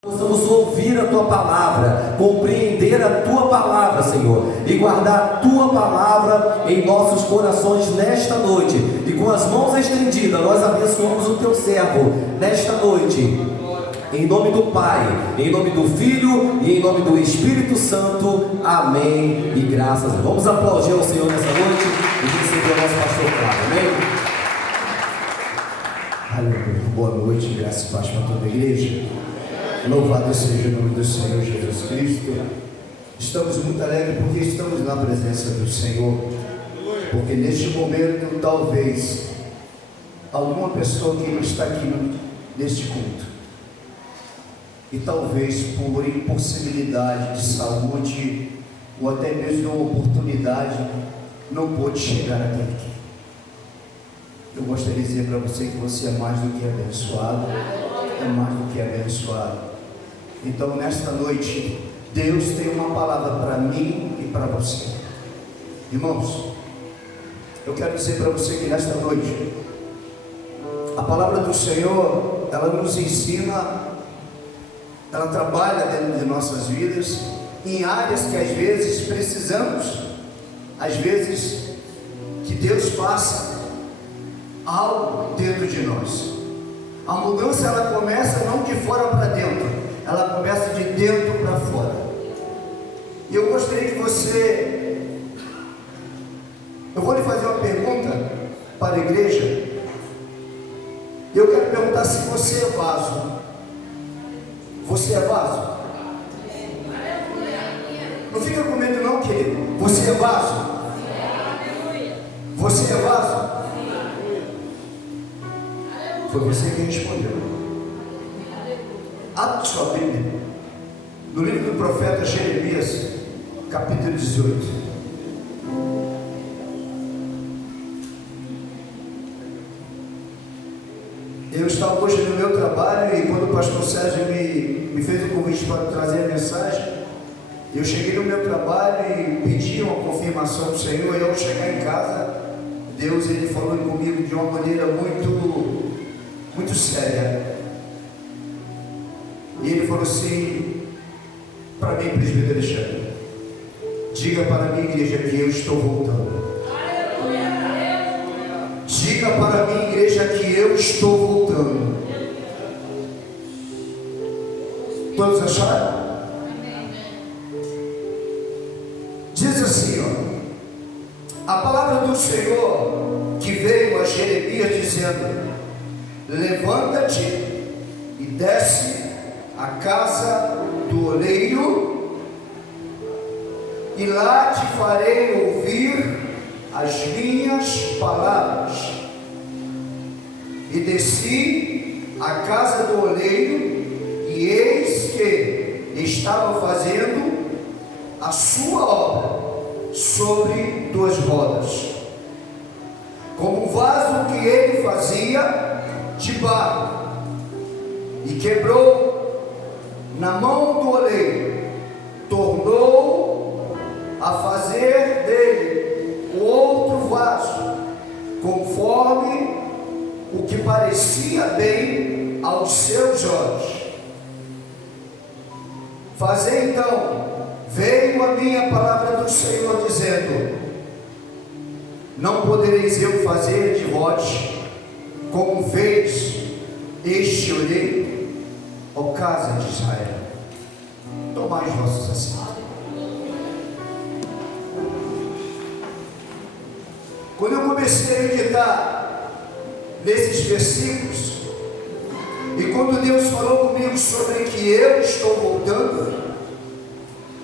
Possamos ouvir a Tua palavra, compreender a Tua palavra, Senhor, e guardar a Tua palavra em nossos corações nesta noite. E com as mãos estendidas, nós abençoamos o Teu servo nesta noite. Em nome do Pai, em nome do Filho e em nome do Espírito Santo. Amém e graças a Deus. Vamos aplaudir ao Senhor nessa noite e receber o nosso pastor Flávio. Amém? Aleluia. Boa noite, graça e paz para toda a igreja. Louvado seja o nome do Senhor Jesus Cristo. Estamos muito alegres porque estamos na presença do Senhor. Porque neste momento, talvez, alguma pessoa que não está aqui neste culto, e talvez por impossibilidade de saúde, ou até mesmo de uma oportunidade, não pôde chegar até aqui. Eu gostaria de dizer para você que você é mais do que abençoado, é mais do que abençoado. Então, nesta noite, Deus tem uma palavra para mim e para você. Irmãos, eu quero dizer para você que nesta noite, a palavra do Senhor, ela nos ensina, ela trabalha dentro de nossas vidas, em áreas que às vezes precisamos, às vezes, que Deus faça algo dentro de nós. A mudança, ela começa não de fora para dentro, ela começa de dentro para fora. E eu gostaria que eu vou lhe fazer uma pergunta para a igreja. Eu quero perguntar se você é vaso. Você é vaso? Não fica com medo não, querido. Você é vaso? Você é vaso? Foi você quem respondeu. Abra sua Bíblia no livro do profeta Jeremias, capítulo 18. Eu estava hoje no meu trabalho e quando o pastor Sérgio me fez o convite para trazer a mensagem, eu cheguei no meu trabalho e pedi uma confirmação do Senhor. E ao chegar em casa, Deus ele falou comigo de uma maneira muito séria. E ele falou assim para mim, presbítero Alexandre: diga para a minha igreja que eu estou voltando. Diga para a minha igreja que eu estou voltando. Todos acharam? Diz assim, ó, a palavra do Senhor que veio a Jeremias dizendo: levanta-te e desce à casa do oleiro, e lá te farei ouvir as minhas palavras. E desci à casa do oleiro, e eis que estava fazendo a sua obra sobre duas rodas, como um vaso que ele fazia de barro, e quebrou na mão do oleiro, tornou a fazer dele o outro vaso, conforme o que parecia bem aos seus olhos. Fazer então, veio a minha palavra do Senhor dizendo: não podereis eu fazer de vós como fez este oleiro, ó casa de Israel. Tomai os vossos assentos. Quando eu comecei a meditar nesses versículos, e quando Deus falou comigo sobre que eu estou voltando,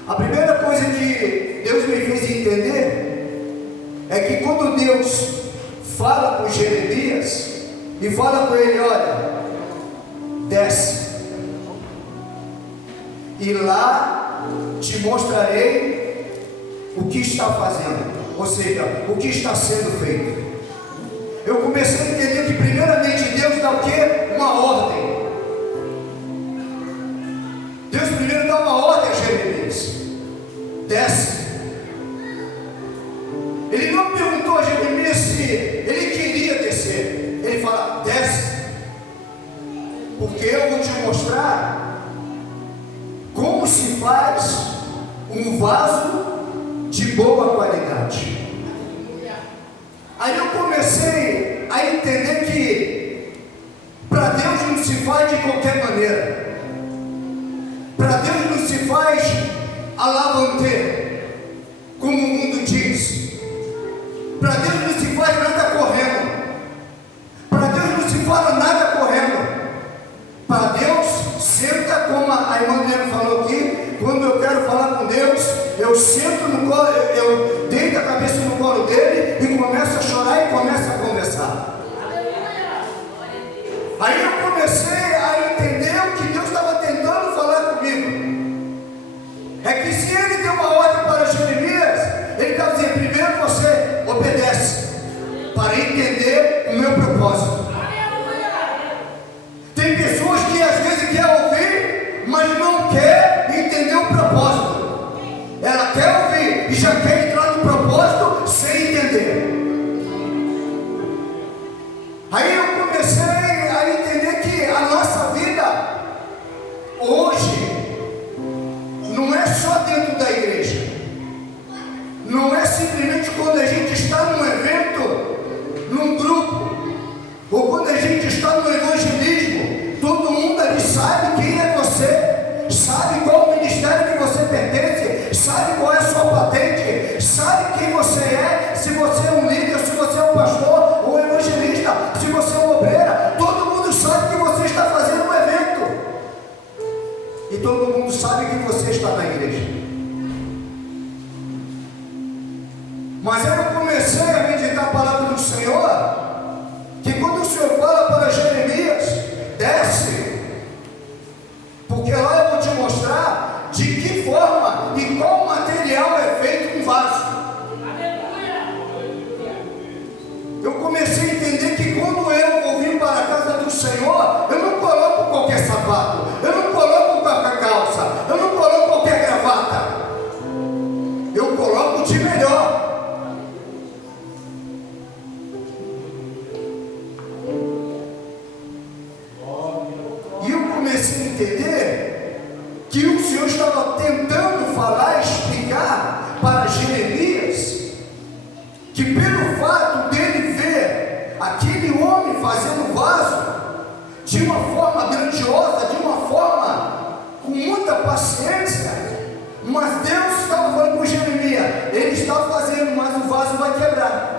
a primeira coisa que Deus me fez entender é que quando Deus fala com Jeremias e fala com ele: olha, desce, e lá te mostrarei o que está fazendo, ou seja, o que está sendo feito. Eu comecei a entender que primeiramente Deus dá o quê? Uma ordem. Deus primeiro dá uma ordem a Jeremias: desce. Ele não perguntou a Jeremias se ele queria descer. Ele fala: desce, porque eu vou te mostrar como se faz um vaso de boa qualidade. Aí eu comecei a entender que para Deus não se faz de qualquer maneira. Para Deus não se faz à la vontade, como o mundo diz. Para Deus não se faz nada correndo. Para Deus não se fala nada correndo. Para Deus, senta como a irmã Helena falou aqui. Quando eu quero falar com Deus, eu sento no colo, eu deito a cabeça no colo dele e começo a chorar e começo a conversar. Aí eu comecei a entender o que Deus estava tentando falar comigo. É que se ele deu uma ordem para Jeremias, ele estava dizendo: primeiro você obedece, para entender o meu propósito. Tem pessoas que às vezes querem ouvir, mas não quer entender o propósito. Ela quer ouvir e já quer entrar no propósito sem entender. Aí eu comecei a entender que a nossa vida hoje não é só dentro da igreja. Não é simplesmente quando a gente está num evento, num grupo, ou quando a gente está no evangelismo, todo mundo ali sabe quem é você, sabe qual o ministério que você pertence, sabe qual é a sua patente, sabe quem você é, se você é um líder, se você é um pastor ou um evangelista, se você é uma obreira, todo mundo sabe que você está fazendo um evento, e todo mundo sabe que você está na igreja. Mas eu comecei a meditar a palavra do Senhor, que quando o Senhor fala para Jeremias, desce, porque lá eu vou te mostrar de que forma e qual material é feito um vaso. Eu comecei a entender que quando eu vou vir para a casa do Senhor, eu não coloco qualquer sapato, eu não coloco qualquer calça, eu não coloco qualquer gravata, eu coloco de melhor. Entender que o Senhor estava tentando falar, explicar para Jeremias que pelo fato dele ver aquele homem fazendo vaso de uma forma grandiosa, de uma forma com muita paciência, mas Deus estava falando com Jeremias: ele está fazendo, mas o vaso vai quebrar.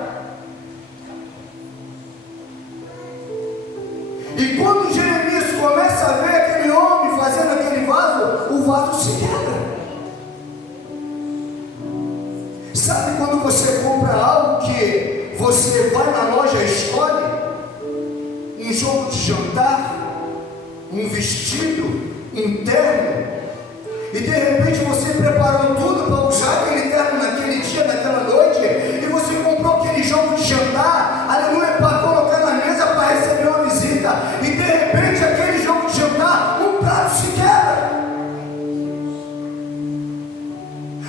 E quando Jeremias começa a ver aquele homem fazendo aquele vaso, o vaso se quebra. Sabe quando você compra algo que você vai na loja e escolhe? Um jogo de jantar, um vestido, um terno, e de repente você preparou tudo para usar aquele terno naquele dia, naquela noite, e você comprou aquele jogo de jantar, aleluia, para colocar na mesa para receber uma visita, e de repente aquele jogo de jantar, um prato se quebra.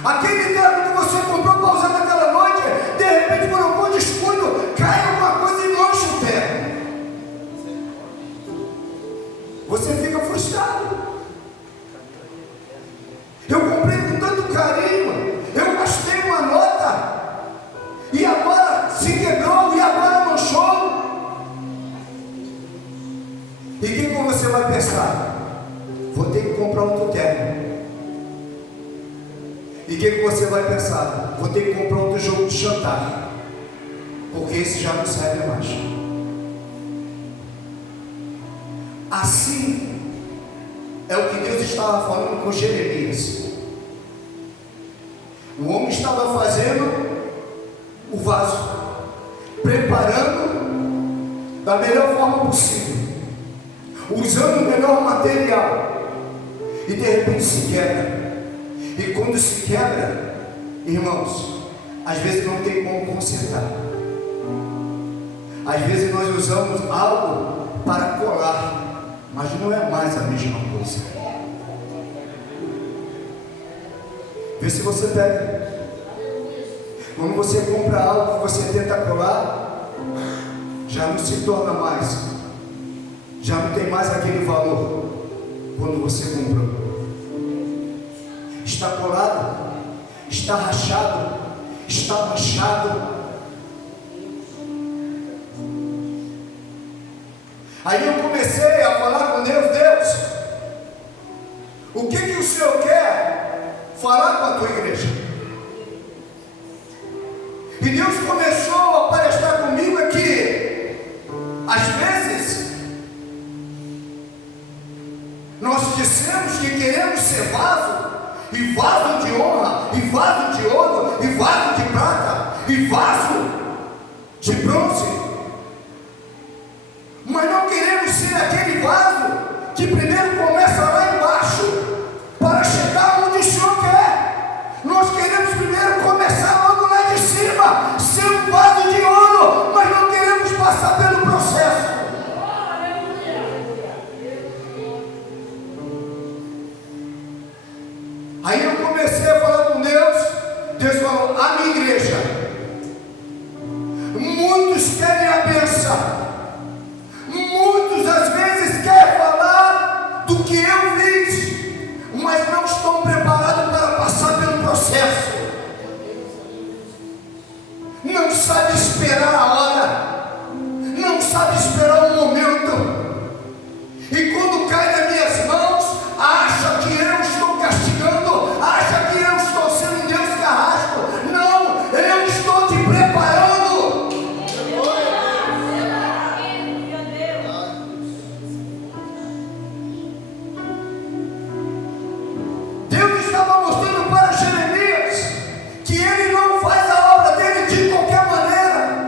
Aquele terno que você comprou para usar naquela noite, de repente por algum descuido, cai alguma coisa e mancha o terno. Você fica frustrado. Eu comprei com tanto carinho, eu gastei uma nota, e agora se quebrou, e agora manchou. E o que você vai pensar? Vou ter que comprar outro terno. E o que você vai pensar? Vou ter que comprar outro jogo de jantar, porque esse já não serve mais. Assim é o que Deus estava falando com Jeremias. O homem estava fazendo o vaso, preparando da melhor forma possível, usando o melhor material, e de repente se quebra. E quando se quebra, irmãos, às vezes não tem como consertar. Às vezes nós usamos algo para colar, mas não é mais a mesma coisa. Vê se você pega. Quando você compra algo que você tenta colar, já não se torna mais, já não tem mais aquele valor quando você comprou. está colado, está rachado, está manchado. Aí eu comecei a falar com Deus: Deus, o que o Senhor quer falar com a tua igreja? E Deus começou a palestrar comigo que, às vezes, nós dissemos que queremos ser vaso, e vaso de honra, e vaso de ouro, e vaso de prata, e vaso de bronze, mas não queremos ser aquele vaso que primeiro começa lá embaixo para chegar onde o Senhor quer. Nós queremos primeiro começar logo lá de cima, ser um vaso de ouro, mas não queremos passar pelo processo. Aí eu comecei a falar com Deus. Deus falou: a minha igreja, muitos querem a bênção, muitos às vezes querem falar do que eu fiz, mas não estão preparados para passar pelo processo, não sabe esperar a hora, não sabe esperar o momento, e quando cai nas minhas mãos, acha que eu estou castigando, acha que eu estou sendo um Deus carrasco. Não, eu estou te preparando. Deus estava mostrando para Jeremias que ele não faz a obra dele de qualquer maneira.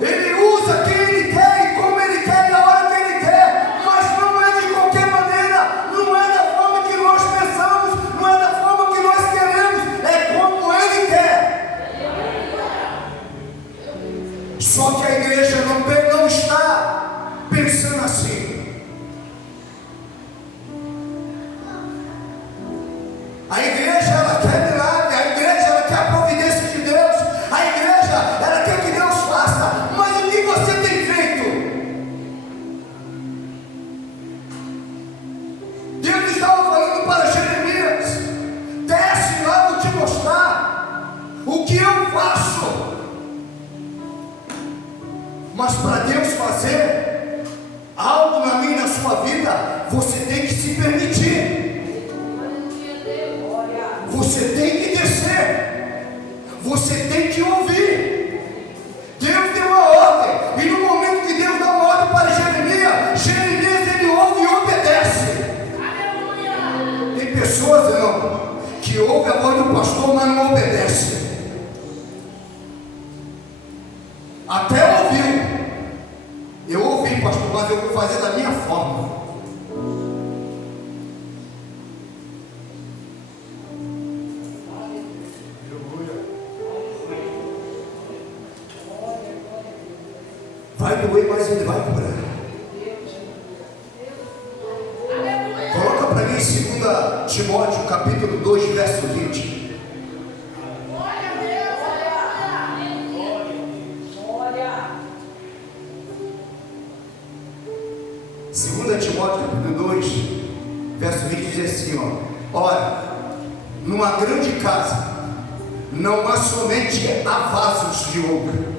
Ele usa quem ele quer e como ele quer e na hora que ele quer, mas não é de qualquer maneira, não é da forma que nós pensamos, não é da forma que nós queremos, é como ele quer. Só que a igreja não está pensando assim. A igreja, ela quer milagre, a igreja, ela quer a providência de Deus, a igreja, ela quer que Deus faça, mas o que você tem feito? Deus estava falando para Jeremias: desce lá, vou te mostrar o que eu faço. Mas para Deus fazer algo na minha e na sua vida, você tem que se permitir. Você tem que descer, você tem que ouvir. Deus deu uma ordem, e no momento que Deus dá uma ordem para Jeremias, Jeremias ele ouve e obedece. Tem pessoas, irmão, que ouvem a voz do pastor, mas não obedece. Até ouviu. Eu ouvi, pastor, mas eu vou fazer da minha forma. Vai doer, mas ele vai curar. Coloca para mim 2 Timóteo capítulo 2, verso 20. Timóteo capítulo 2, verso 20 diz assim: ora, numa grande casa não há somente vasos de ouro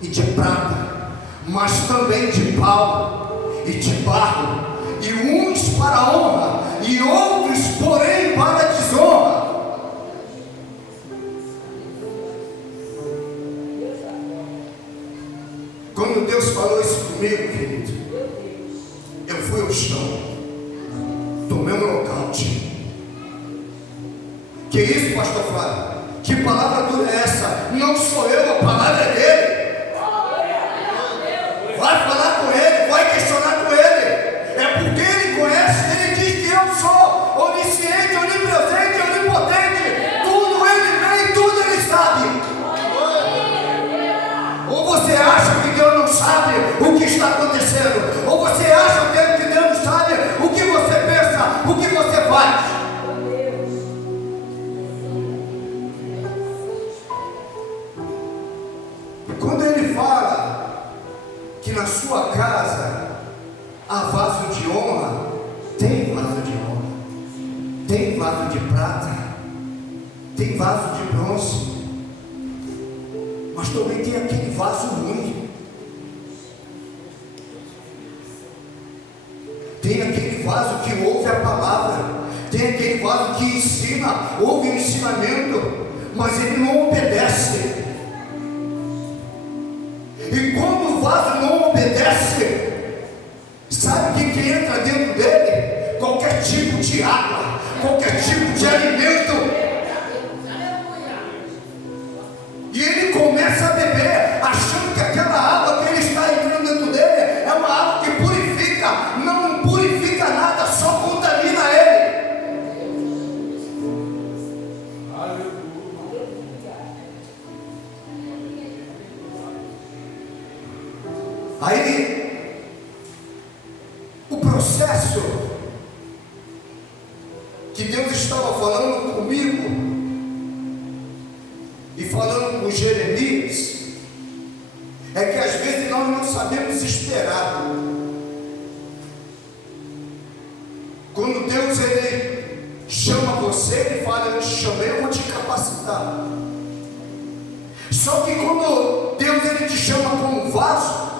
e de prata, mas também de pau e de barro, e uns para a honra e outros porém para a desonra. Quando Deus falou isso comigo, querido, eu fui ao chão, tomei um nocaute. Que isso, pastor Flávio? Que palavra dura é essa? Não sou eu, a palavra é dele. Vai falar com ele, vai questionar com ele. É porque ele conhece, ele diz que eu sou onisciente, onipresente, onipotente. Tudo ele vê e tudo ele sabe. Ou você acha que Deus não sabe o que está acontecendo? Ou você acha que Deus não sabe o que você pensa, o que você faz? E quando ele fala que na sua casa há vaso de honra, tem vaso de honra, tem vaso de prata, tem vaso de bronze, mas também tem aquele vaso ruim. Tem aquele vaso que ouve a palavra, tem aquele vaso que ensina, ouve o ensinamento, mas ele não obedece. E quando o vaso não obedece, sabe o que entra dentro dele? Qualquer tipo de água, qualquer tipo de alimento. E ele começa a beber, achando que aquela água que ele está entrando dentro dele é uma água que purifica. Não purifica nada, só contamina ele. Aí, o processo que Deus estava falando comigo e falando com Jeremias é que às vezes nós não sabemos esperar. Quando Deus ele chama você, ele fala: eu te chamei, eu vou te capacitar. Só que quando Deus ele te chama como um vaso,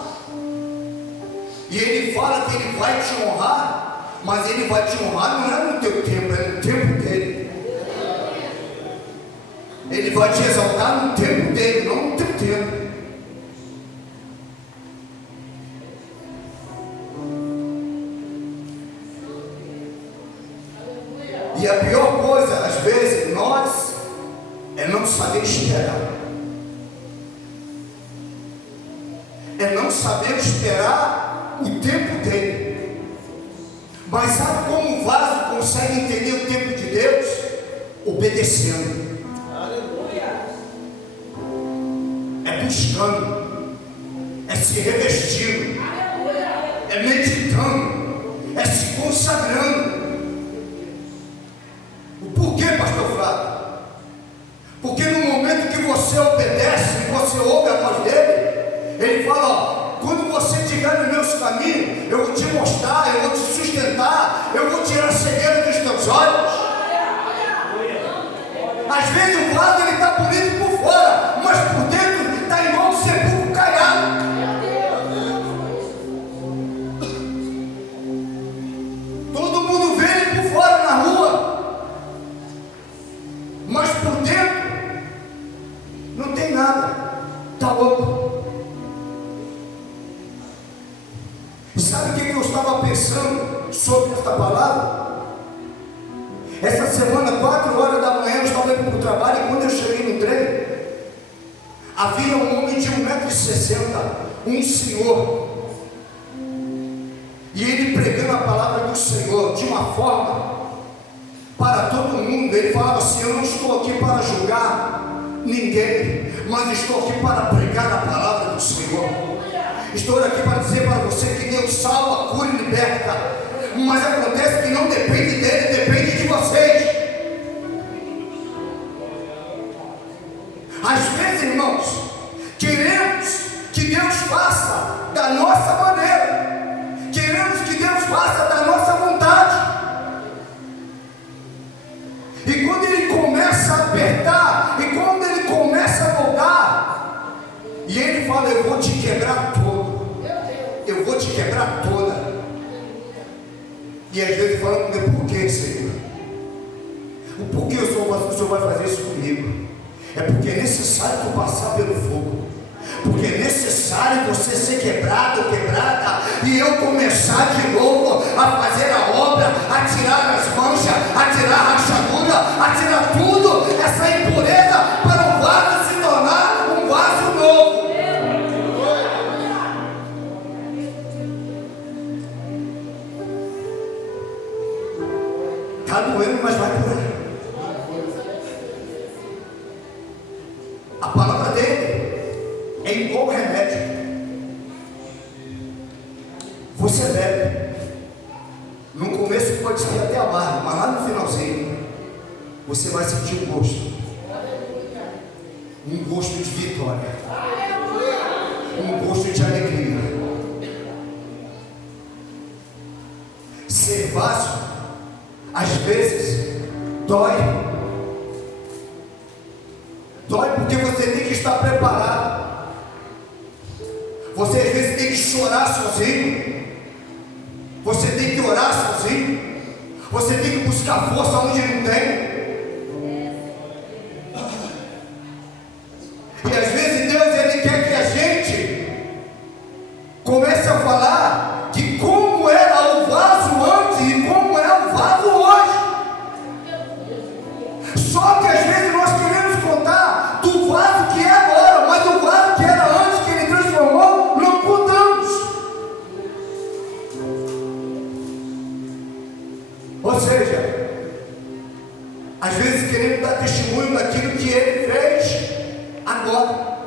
e ele fala que ele vai te honrar, mas ele vai te honrar não é no teu tempo, é no tempo dele. Ele vai te exaltar no tempo dele, não no teu tempo. E a pior coisa, às vezes, nós, é não saber esperar. É não saber esperar o tempo dele. Mas sabe como o vaso consegue entender o tempo de Deus? Obedecendo. É buscando. É se revestindo. É meditando. É se consagrando. Por que, pastor Flávio? Porque no momento que você obedece, e você ouve a voz dele, ele fala: ó, quando você estiver nos meus caminhos, eu vou te mostrar, eu vou te sustentar, eu vou tirar a cegueira dos teus olhos. Às vezes o vaso ele está bonito por fora, mas por dentro está igual um sepulcro caiado. Todo mundo vê ele por fora na rua, mas por dentro não tem nada, está louco. Sabe o que eu estava pensando sobre esta palavra? Essa semana, 4 horas da manhã, eu estava indo para o trabalho, e quando eu cheguei no trem, havia um homem de 1,60 m, um senhor, e ele pregando a palavra do Senhor de uma forma para todo mundo. Ele falava assim: eu não estou aqui para julgar ninguém, mas estou aqui para pregar a palavra do Senhor. Estou aqui para dizer para você que Deus salva, cura e liberta, mas acontece que não depende dele, depende de vocês. Às vezes, irmãos, queremos que Deus faça da nossa maneira, queremos que Deus faça da nossa vontade, e quando ele começa a apertar, e quando ele começa a moldar, e ele fala: eu vou te quebrar todo, eu vou te quebrar toda. E às vezes falando: por que, Senhor? O porquê o Senhor vai fazer isso comigo? É porque é necessário tu passar pelo fogo, porque é necessário você ser quebrado, quebrada, e eu começar de novo a fazer a obra, a tirar as manchas, a tirar a rachadura, a tirar tudo, essa impureza, para o vaso se tornar um vaso novo. Está doendo, mas vai por aí. A palavra dele é igual remédio. Você bebe. No começo pode ser até amargo, mas lá no finalzinho você vai sentir um gosto. Um gosto de vitória. Um gosto de alegria. Ser vaso às vezes dói, porque você tem que estar preparado. Você às vezes tem que chorar sozinho. Você tem que orar sozinho. Você tem que buscar força onde não tem. E às vezes Deus, Ele quer que a gente comece a falar de como era o vaso antes e como é o vaso hoje. Só que às vezes nós queremos contar do vaso que é agora, mas o vaso que era antes, que Ele transformou, não contamos. Ou seja, às vezes queremos dar testemunho daquilo que Ele fez agora,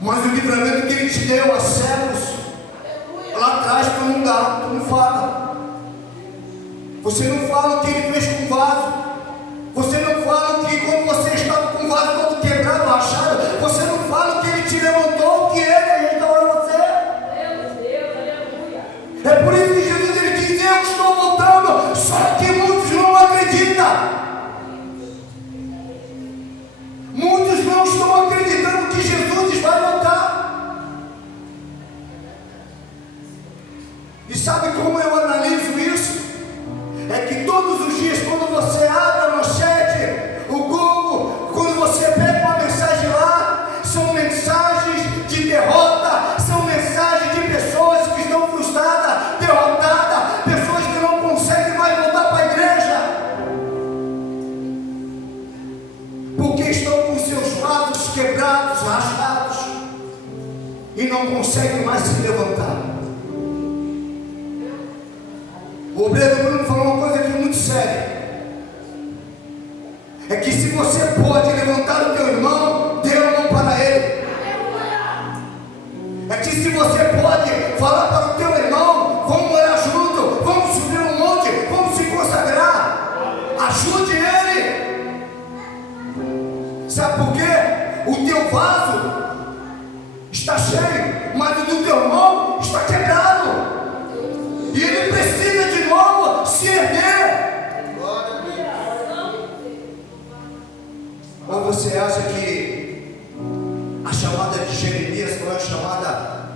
mas o livramento que Ele te deu há séculos lá atrás, tu não dá, tu não fala. Você não fala o que Ele fez com o vaso. Você não fala que quando você estava com o vaso todo quebrado, rachado, você não fala que Ele te levantou, que Ele restaurou você. É por isso que Jesus, Ele diz: eu estou voltando, só que muitos não acreditam. Muitos não estão acreditando que Jesus vai voltar. E sabe como eu analiso isso? É que todos os dias, quando você abre a manchete, o Google, quando você pega uma mensagem lá, são mensagens de derrota, são mensagens de pessoas que estão frustradas, derrotadas, pessoas que não conseguem mais voltar para a igreja, porque estão com seus vasos quebrados, rachados, e não conseguem mais se levantar. O obreiro Bruno falou uma coisa aqui muito séria. É que se você pode levantar o teu irmão, dê a mão para ele. É que se você pode falar para o teu irmão: vamos morar junto, vamos subir um monte, vamos se consagrar, ajude ele. Sabe por quê? O teu vaso está cheio, mas o do teu irmão está quebrado. E ele precisa de novo se erguer. Ou você acha que a chamada de Jeremias foi a chamada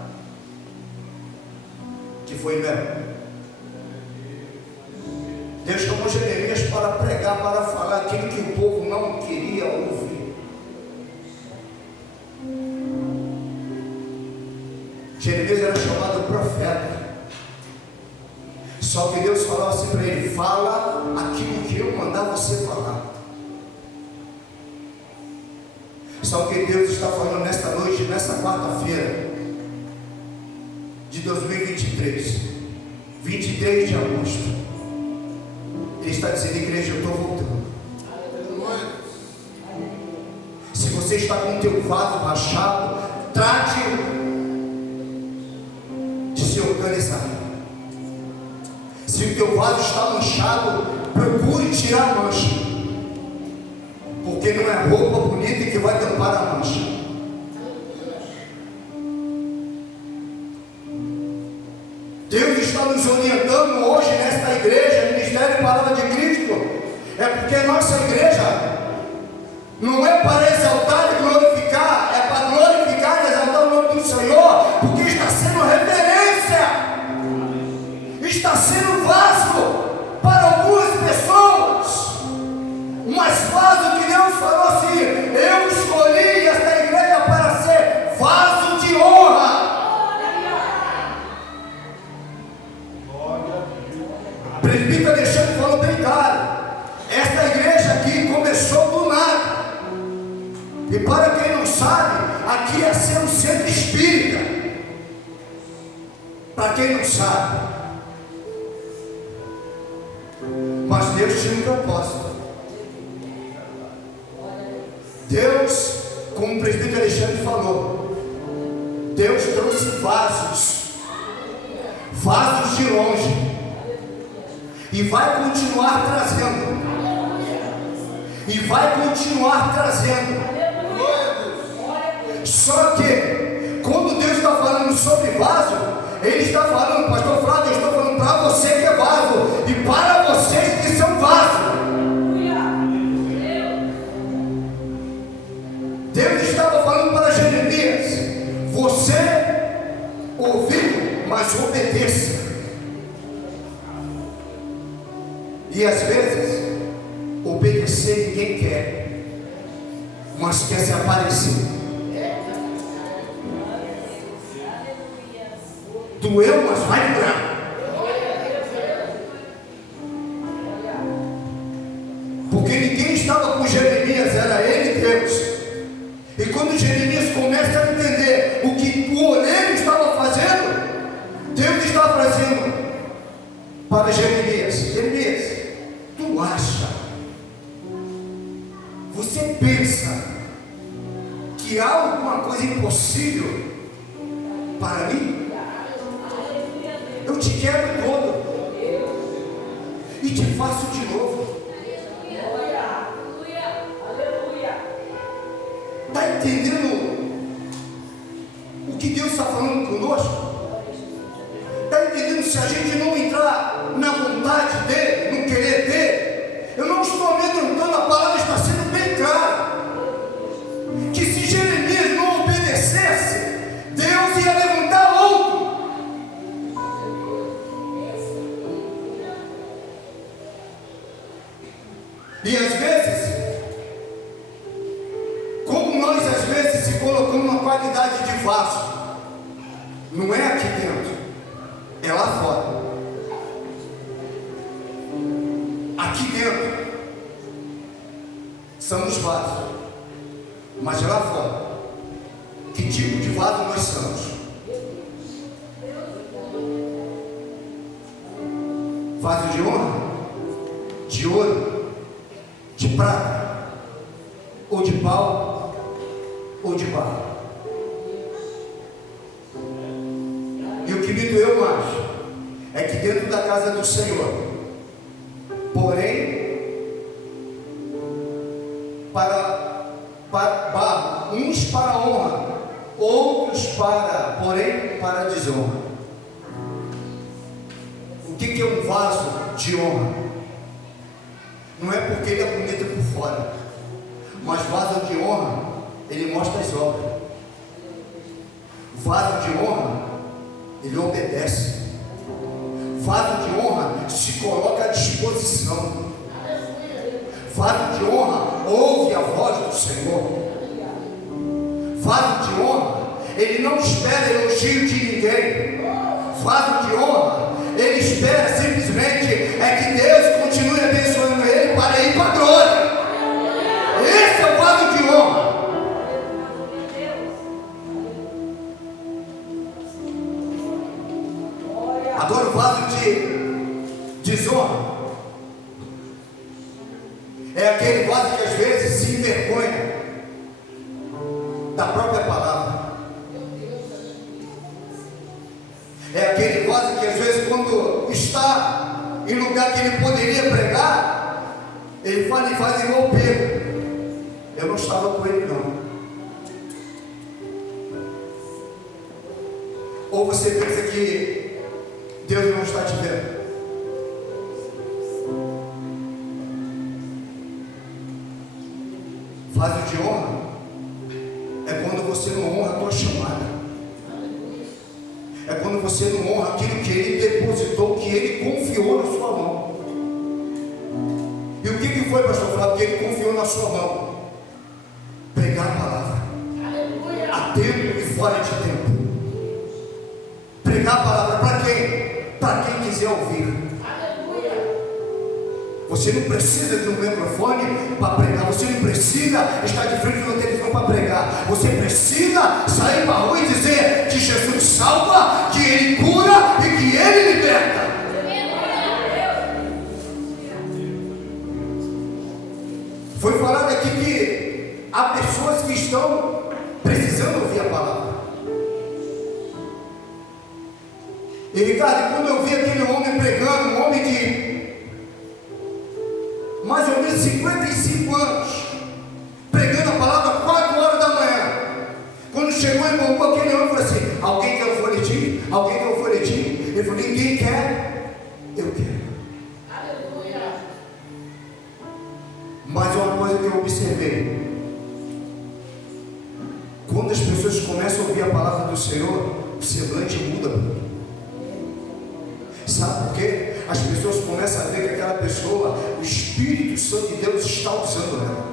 que foi mesmo? Deus chamou Jeremias para pregar, para falar aquilo que o povo não queria ouvir. Jeremias era chamado profeta. Só que Deus falou assim para ele: fala aquilo que eu mandar você falar. Só que Deus está falando nesta noite, nesta quarta-feira de 2023, 23 de agosto. Ele está dizendo: igreja, eu estou voltando. Se você está com o teu vaso rachado, trate de se organizar. Se o teu vaso está manchado, procure tirar a mancha, porque não é roupa bonita que vai tampar a mancha. Deus está nos orientando hoje nesta igreja, Ministério Palavra de Cristo, é porque a nossa igreja não é para exaltar e glorificar, é para glorificar e exaltar o nome do Senhor, porque está sendo referência, está sendo vaso para algumas pessoas, mas vaso que Deus falou assim: eu escolhi esta igreja para ser vaso de honra. O presbítero Alexandre falou bem claro: esta igreja aqui começou do nada. E para quem não sabe, aqui é ser um centro espírita. Para quem não sabe, mas Deus tinha um propósito. Deus, como o presbítero Alexandre falou, Deus trouxe vasos de longe, e vai continuar trazendo, e vai continuar trazendo. Só que quando Deus está falando sobre vaso, Ele está falando: pastor Flávio, eu estou falando para você que é vaso, e para vocês que são vaso. obedeça. E às vezes, obedecer ninguém quer, mas quer se aparecer. Doeu, mas vai durar. Porque ninguém estava com Jeremias, era ele e Deus. E quando Jeremias começa a entender o que o oleiro estava fazendo, Deus estava fazendo para Jeremias: Jeremias, tu acha, você pensa que há alguma coisa impossível para mim? Eu te quebro todo e te faço de novo. Está entendendo o que Deus está falando conosco? Está entendendo? Se a gente não entrar na vontade dele, no querer dele, eu não estou amedrontando, a palavra está sendo bem clara, que se Jeremias não obedecesse, Deus ia levantar outro. E às vezes, como nós às vezes se colocamos numa qualidade de vaso, não é aqui dentro, é lá fora. Aqui dentro somos vasos, mas é lá fora. Que tipo de vaso nós somos? Vaso de honra? De ouro? De prata? Ou de pau? Ou de barro? E o que me doeu mais é que dentro da casa do Senhor, porém, para barro, uns para honra, outros para desonra. O que é um vaso de honra? Não é porque ele é bonito por fora, mas vaso de honra, ele mostra as obras. Vaso de honra, ele obedece. Vaso de honra se coloca à disposição. Vaso de honra ouve a voz do Senhor. Vaso de honra, ele não espera elogio de ninguém. Vaso de honra, ele espera simplesmente que Deus continue abençoando ele para ir para a glória. Esse é o vaso de honra. Agora o vaso de desonra é aquele vaso que às vezes se envergonha da própria palavra. É aquele vaso que às vezes, quando está em lugar que ele poderia pregar, ele fala e faz igual Pedro: eu não estava com ele não. Ou você pensa que Deus não está te vendo? Vaso de honra é quando você não honra a tua chamada. É quando você não honra aquilo que Ele depositou, que Ele confiou na sua mão. E o que foi, pastor Flávio, que Ele confiou na sua mão? Pregar a palavra, a tempo e fora de tempo. Pregar a palavra para quem? Para quem quiser ouvir. Você não precisa de um microfone para pregar. Você não precisa estar de frente do telefone para pregar. Você precisa sair para a rua e dizer que Jesus salva, que Ele cura e que Ele liberta. Foi falado aqui que há pessoas que estão precisando ouvir a palavra. E Ricardo, quando eu vi aquele homem pregando, um homem de mais ou menos 55 anos, pregando a palavra 4 horas da manhã, quando chegou e bombou aquele homem, falou assim: alguém quer um folhetim? Alguém quer um folhetim? Ele falou: ninguém quer, eu quero. Aleluia. Mas uma coisa que eu observei: quando as pessoas começam a ouvir a palavra do Senhor, o semblante muda. Sabe por quê? As pessoas começam a ver que aquela pessoa, o Espírito Santo de Deus está usando ela.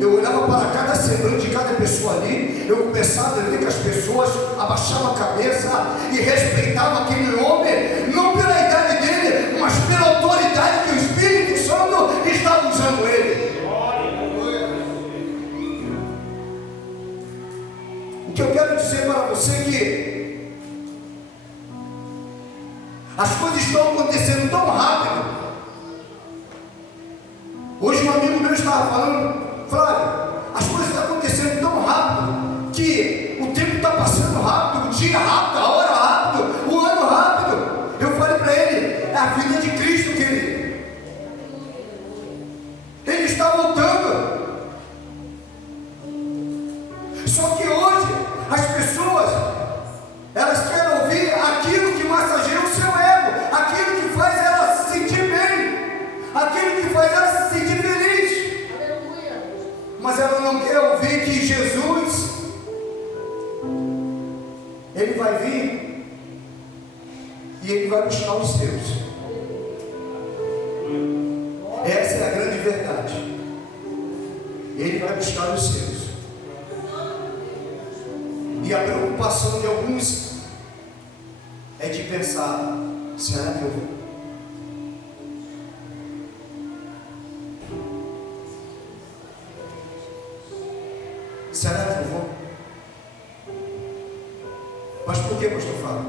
Eu olhava para cada semblante de cada pessoa ali, eu começava a ver que as pessoas abaixavam a cabeça e respeitavam aquele homem, não pela idade dele, mas pela autoridade que o Espírito Santo estava usando ele. O que eu quero dizer para você é que as coisas estão acontecendo tão rápido. Hoje um amigo meu estava falando: Flávio, as coisas estão acontecendo tão rápido que o tempo está passando rápido, o dia rápido, a hora rápido, o ano rápido. Eu falei para ele: é a vida de Cristo, querido. Ele está voltando. Só que hoje as pessoas, elas querem ouvir aquilo que massageia o seu ego, aquilo que faz ela se sentir bem, aquilo que faz ela se sentir feliz. Mas ela não quer ouvir que Jesus, Ele vai vir e Ele vai buscar os seus. Essa é a grande verdade. Ele vai buscar os seus. E a preocupação de alguns é de pensar: será que eu vou? Será que eu vou? Mas por que, pastor Fábio?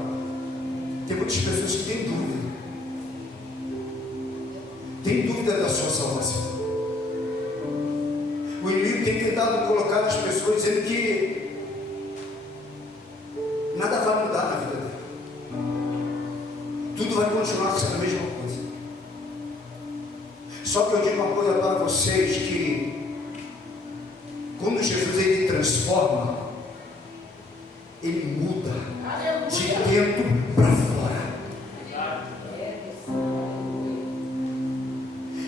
Tem muitas pessoas que têm dúvida. Tem dúvida da sua salvação. O inimigo tem tentado colocar nas pessoas dizendo que nada vai mudar na vida dela. Tudo vai continuar sendo a mesma coisa. Só que eu digo uma coisa para vocês, que quando Jesus ele transforma, ele muda de dentro para fora.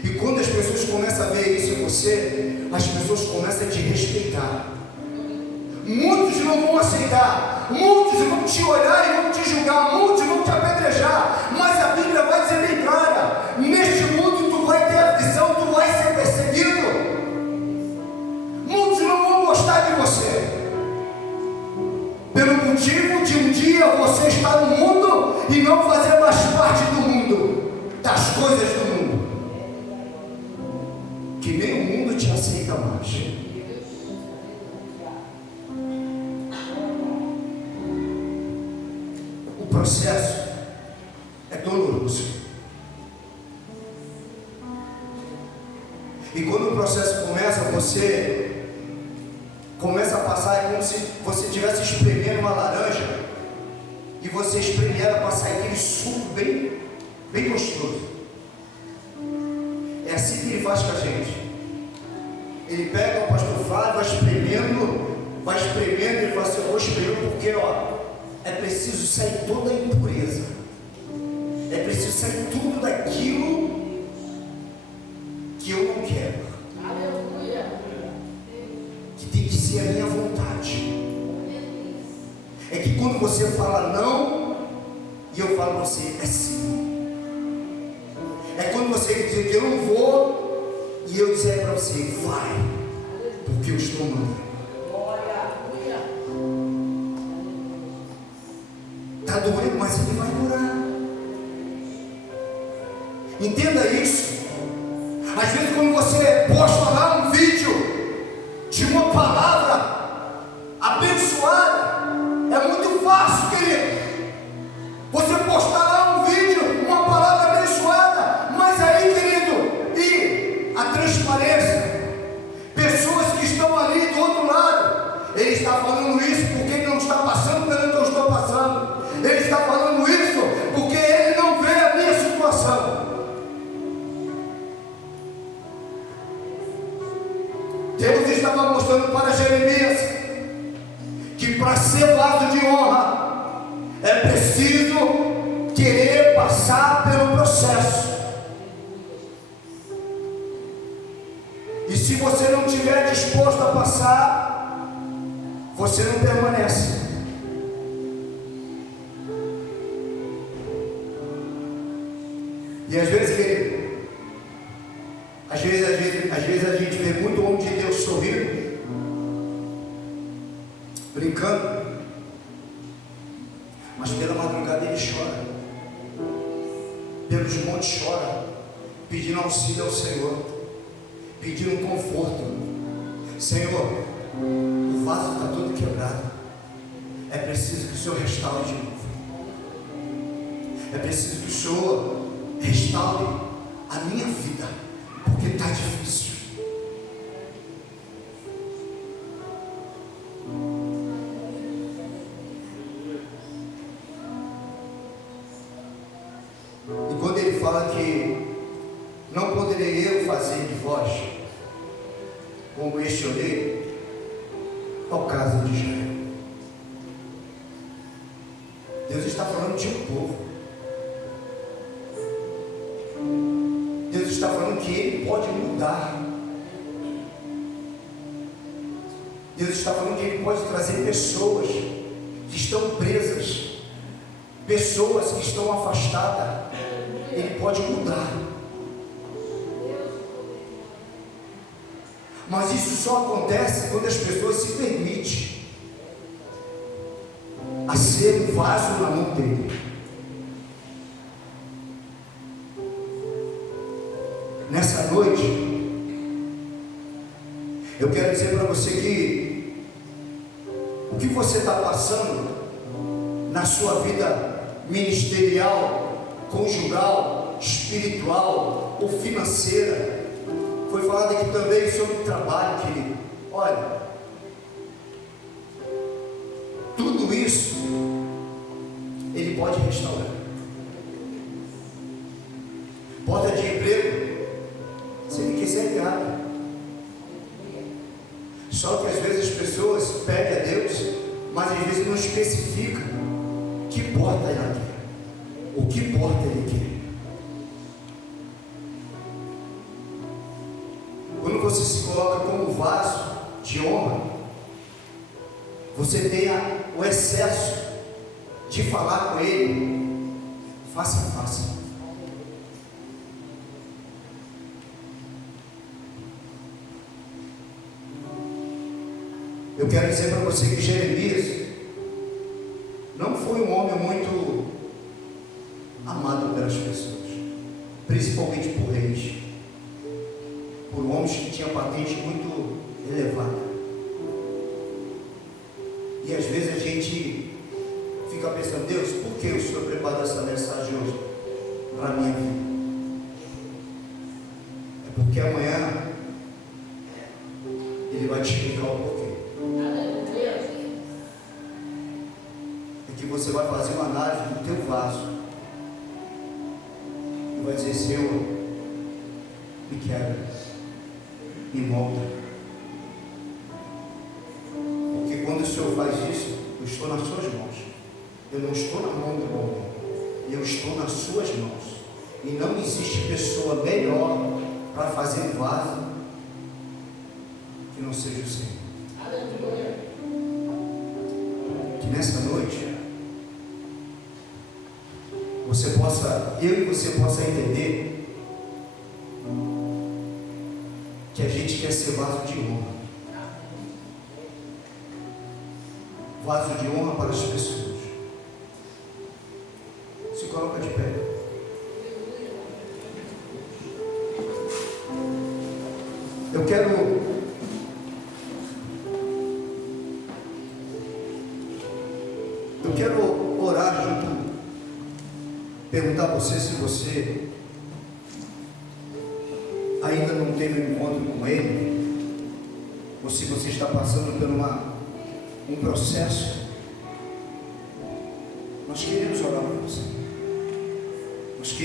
E quando as pessoas começam a ver isso em você, as pessoas começam a te respeitar. Muitos não vão aceitar, muitos vão te olhar e vão te julgar, muitos vão te apedrejar, mas a Bíblia vai dizer bem clara: neste mundo tu vai ter aflição, tu vai ser perseguido. Muitos não vão gostar de você, pelo motivo de um dia você estar no mundo e não fazer mais parte do mundo, das coisas do mundo, que nem o mundo te aceita mais. O processo é doloroso. E quando o processo começa, você começa a passar, é como se você estivesse espremendo uma laranja e você espreme ela para sair aquele suco bem gostoso. É assim que ele faz com a gente. Ele pega o pastor Flávio, vai espremendo, ele fala assim: eu vou espremer porque é preciso sair toda a impureza, é preciso sair tudo daquilo que eu não quero. Aleluia. Que tem que ser a minha vontade. É que quando você fala não e eu falo para você é sim. É quando você diz que eu não vou e eu disser para você vai, porque eu estou mandando. Está doendo, mas ele vai durar. Entenda isso. Às vezes quando você posta lá um vídeo de uma palavra abençoada, é muito fácil, querido, você postar lá um vídeo, uma palavra abençoada, mas aí, querido, e a transparência, pessoas que estão ali do outro lado, ele está falando isso porque ele não está passando pelo que eu estou passando. Ele está falando isso porque ele não vê a minha situação. Deus estava mostrando para Jeremias que para ser vaso de honra é preciso querer passar pelo processo. E se você não estiver disposto a passar, você não permanece. E às vezes, querido, às vezes a gente vê muito homem de Deus sorrindo, brincando, mas pela madrugada ele chora, pelos montes chora, pedindo auxílio ao Senhor, pedindo conforto. Senhor, o vaso está todo quebrado, é preciso que o Senhor restaure de novo, é preciso que o Senhor restaure a minha vida, porque está difícil. E quando ele fala que não poderei eu fazer de vós como este olheiro, é o caso de Israel. Deus está falando de um povo. Deus está falando que Ele pode mudar. Deus está falando que Ele pode trazer pessoas que estão presas, pessoas que estão afastadas. Ele pode mudar. Mas isso só acontece quando as pessoas se permitem a ser um vaso na mão dele. Nessa noite, eu quero dizer para você que o que você está passando na sua vida ministerial, conjugal, espiritual ou financeira, foi falado aqui também sobre o trabalho, querido. Olha, tudo isso Ele pode restaurar. Porta de emprego, se Ele quiser, Ele abre. Só que às vezes as pessoas pedem a Deus, mas às vezes não especifica que porta ela quer, o que porta Ele quer. Quando você se coloca como vaso de honra, você tem o excesso de falar com Ele face a face. Eu quero dizer para você que Jeremias não foi um homem muito amado pelas pessoas, principalmente por reis, por homens que tinham patente muito elevada. E às vezes a gente fica pensando: Deus, por que o Senhor preparou essa mensagem hoje para a minha vida? É porque amanhã Ele vai te explicar o porquê. É que você vai fazer uma análise do teu vaso e vai dizer: Senhor, me quebra, me molda. Porque quando o Senhor faz isso, eu estou nas suas mãos. Eu não estou na mão do homem, eu estou nas suas mãos. E não existe pessoa melhor para fazer um vaso que não seja o Senhor. Que nessa noite eu e você possa entender que a gente quer ser vaso de honra. Vaso de honra para as pessoas. Se coloca de pé. Eu quero orar junto, perguntar a você se você ainda não teve um encontro com Ele, ou se você está passando por um processo. Nós queremos orar por você.